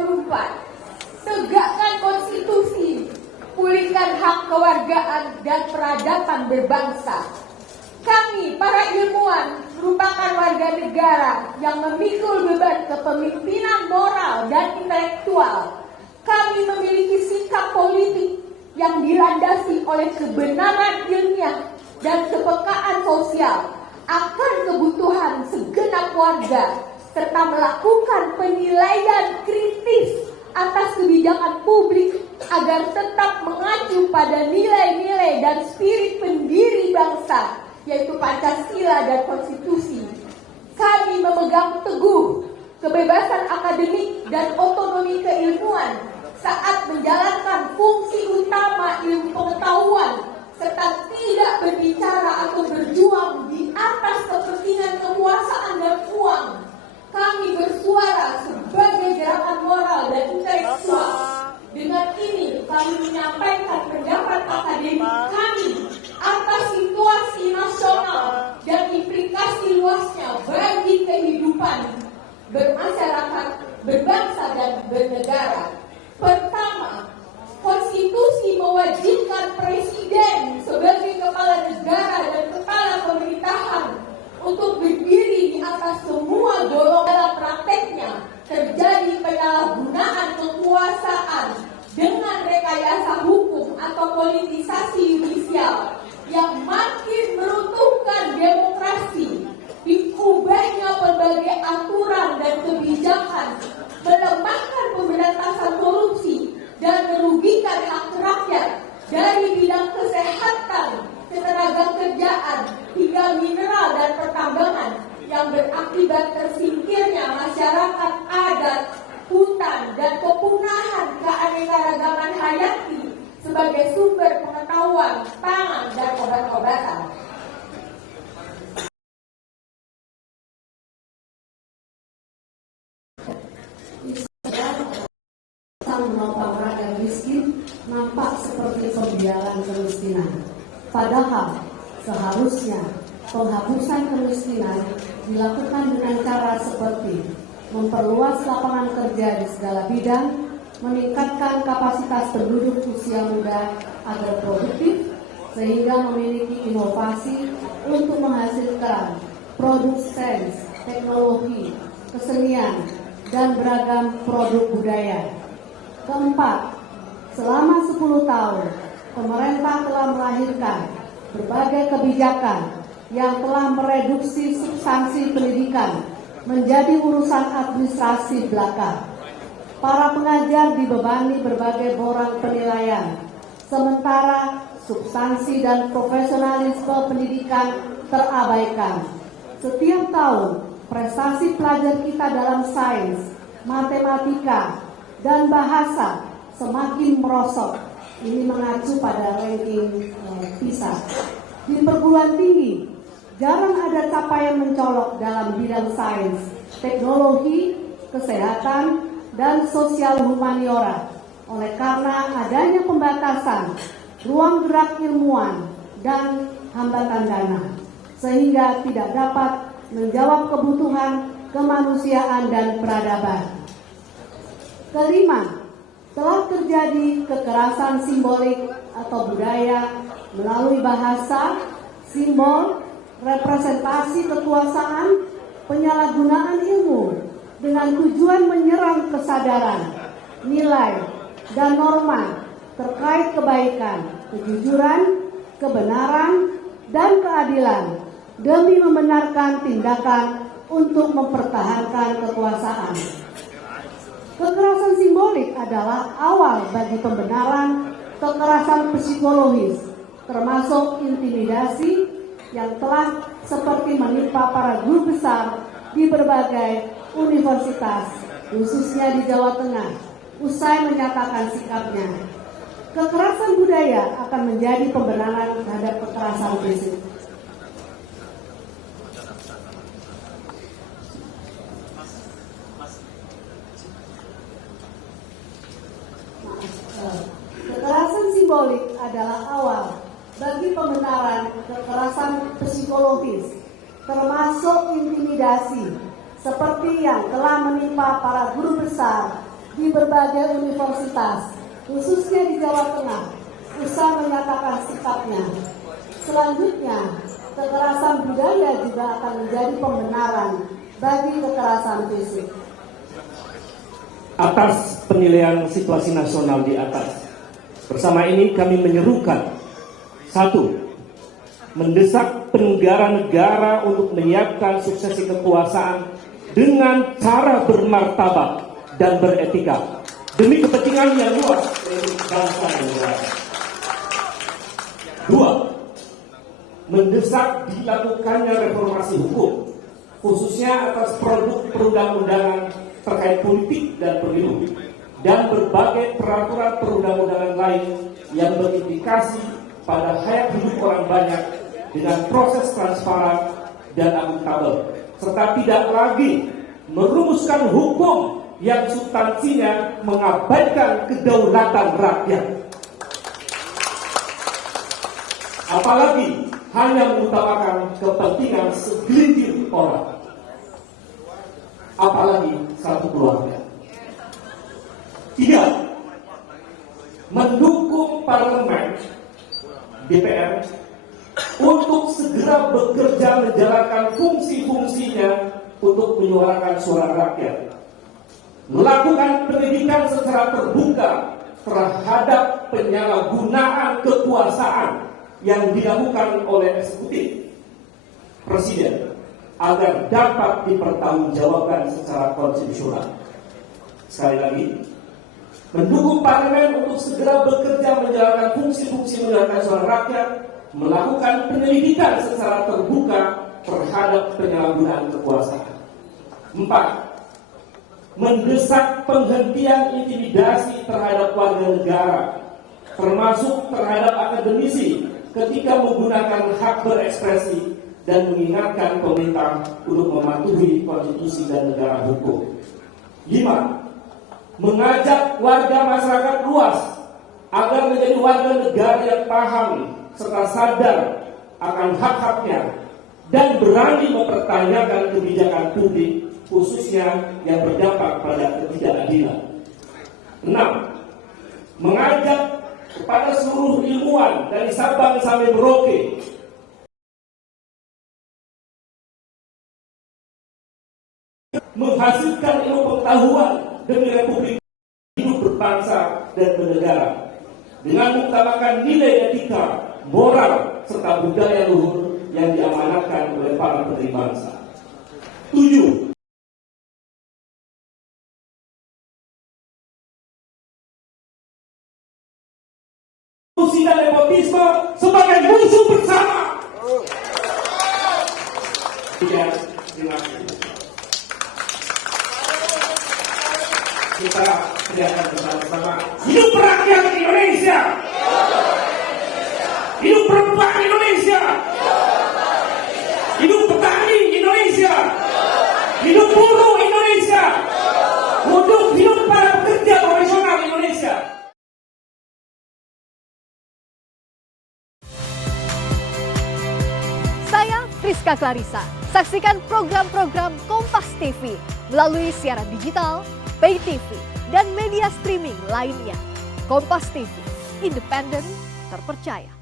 2024. Tegakkan konstitusi, pulihkan hak kewargaan dan peradaban berbangsa. Kami, para ilmuwan, merupakan warga negara yang memikul beban kepemimpinan moral dan intelektual. Kami memiliki sikap politik yang dilandasi oleh kebenaran ilmiah dan kepekaan sosial akan kebutuhan segenap warga, serta melakukan penilaian kritis atas kebijakan publik agar tetap mengacu pada nilai-nilai dan spirit pendiri bangsa, yaitu Pancasila dan Konstitusi. Kami memegang teguh kebebasan akademik dan otonomi keilmuan saat menjalankan fungsi utama ilmu pengetahuan, serta tidak berbicara atau berjuang di atas kepentingan kekuasaan dan uang. Kami bersuara sebagai gerakan moral dan intelektual. Dengan ini kami menyampaikan pendapat akademik kami atas situasi nasional dan implikasi luasnya bagi kehidupan bermasyarakat, berbangsa dan bernegara. Pertama, konstitusi mewajibkan presiden sebagai kepala negara dan kepala pemerintahan untuk berdiri di atas semua golongan. Dalam prakteknya terjadi penyalahgunaan kekuasaan dengan rekayasa hukum atau politisasi yudisial yang makin meruntuhkan demokrasi. Diubahnya berbagai aturan dan kebijakan, melemahkan pemberantasan korupsi dan merugikan hak rakyat dari bidang kesehatan, ketenaga kerjaan, hingga mineral dan pertambangan, yang berakibat tersingkirnya masyarakat adat, hutan, dan kepunahan keanekaragaman hayati sebagai sumber pengetahuan, pangan, dan obat-obatan. Menopang rakyat miskin nampak seperti pembiaran kemiskinan. Padahal seharusnya penghapusan kemiskinan dilakukan dengan cara seperti memperluas lapangan kerja di segala bidang, meningkatkan kapasitas penduduk usia muda agar produktif, sehingga memiliki inovasi untuk menghasilkan produk sains, teknologi, kesenian, dan beragam produk budaya. Keempat, selama 10 tahun, pemerintah telah melahirkan berbagai kebijakan yang telah mereduksi substansi pendidikan menjadi urusan administrasi belaka. Para pengajar dibebani berbagai borang penilaian, sementara substansi dan profesionalisme pendidikan terabaikan. Setiap tahun, prestasi pelajar kita dalam sains, matematika, dan bahasa semakin merosot. Ini mengacu pada ranking PISA. Di perguruan tinggi, jarang ada capaian mencolok dalam bidang sains, teknologi, kesehatan, dan sosial humaniora. Oleh karena adanya pembatasan ruang gerak ilmuwan dan hambatan dana, sehingga tidak dapat menjawab kebutuhan kemanusiaan dan peradaban. Kelima, telah terjadi kekerasan simbolik atau budaya melalui bahasa, simbol, representasi kekuasaan, penyalahgunaan ilmu dengan tujuan menyerang kesadaran, nilai, dan norma terkait kebaikan, kejujuran, kebenaran, dan keadilan demi membenarkan tindakan untuk mempertahankan kekuasaan. Kekerasan simbolik adalah awal bagi pembenaran kekerasan psikologis, termasuk intimidasi yang telah seperti menimpa para guru besar di berbagai universitas, khususnya di Jawa Tengah, usai menyatakan sikapnya. Kekerasan budaya akan menjadi pembenaran terhadap kekerasan fisik. Kekerasan simbolik adalah awal bagi pembenaran kekerasan psikologis, termasuk intimidasi, seperti yang telah menimpa para guru besar di berbagai universitas, khususnya di Jawa Tengah, usah menyatakan sikapnya. Selanjutnya, kekerasan budaya juga akan menjadi pembenaran bagi kekerasan fisik. Atas penilaian situasi nasional di atas, bersama ini kami menyerukan: 1. Mendesak penegara-negara untuk menyiapkan suksesi kekuasaan dengan cara bermartabat dan beretika demi kepentingan yang luas dari bangsa dan negara. 2. Mendesak dilakukannya reformasi hukum, khususnya atas produk perundang-undangan terkait politik dan pemilu, dan berbagai peraturan perundang-undangan lain yang berimplikasi pada hayat hidup orang banyak dengan proses transparan dan akuntabel, serta tidak lagi merumuskan hukum yang substansinya mengabaikan kedaulatan rakyat. Apalagi hanya mengutamakan kepentingan segelintir orang, apalagi satu keluarga. 3. Mendukung parlemen DPR untuk segera bekerja menjalankan fungsi-fungsinya untuk menyuarakan suara rakyat, melakukan pendidikan secara terbuka terhadap penyalahgunaan kekuasaan yang dilakukan oleh eksekutif presiden agar dapat dipertanggungjawabkan secara konstitusional. Sekali lagi, mendukung parlemen untuk segera bekerja menjalankan fungsi-fungsi menjalankan suara rakyat, melakukan penyelidikan secara terbuka terhadap penyalahgunaan kekuasaan. 4. Mendesak penghentian intimidasi terhadap warga negara, termasuk terhadap akademisi ketika menggunakan hak berekspresi, dan mengingatkan pemerintah untuk mematuhi konstitusi dan negara hukum. 5. Mengajak warga masyarakat luas agar menjadi warga negara yang paham serta sadar akan hak-haknya dan berani mempertanyakan kebijakan publik, khususnya yang berdampak pada ketidakadilan. 6. Mengajak kepada seluruh ilmuwan dari Sabang sampai Merauke menghasilkan ilmu pengetahuan demi Republik hidup berbangsa dan bernegara dengan mengutamakan nilai etika, moral, serta budaya luhur yang diamanatkan oleh para pendiri bangsa. 7. Korupsi dan nepotisme sebagai musuh bersama. Terima kasih. Kita teriakan bersama-sama: hidup rakyat Indonesia, hidup perempuan Indonesia, hidup petani Indonesia, hidup buruh Indonesia, hidup para pekerja profesional Indonesia. Saya Priska Clarissa. Saksikan program-program Kompas TV melalui siaran digital, pay TV, dan media streaming lainnya. Kompas TV, independen, terpercaya.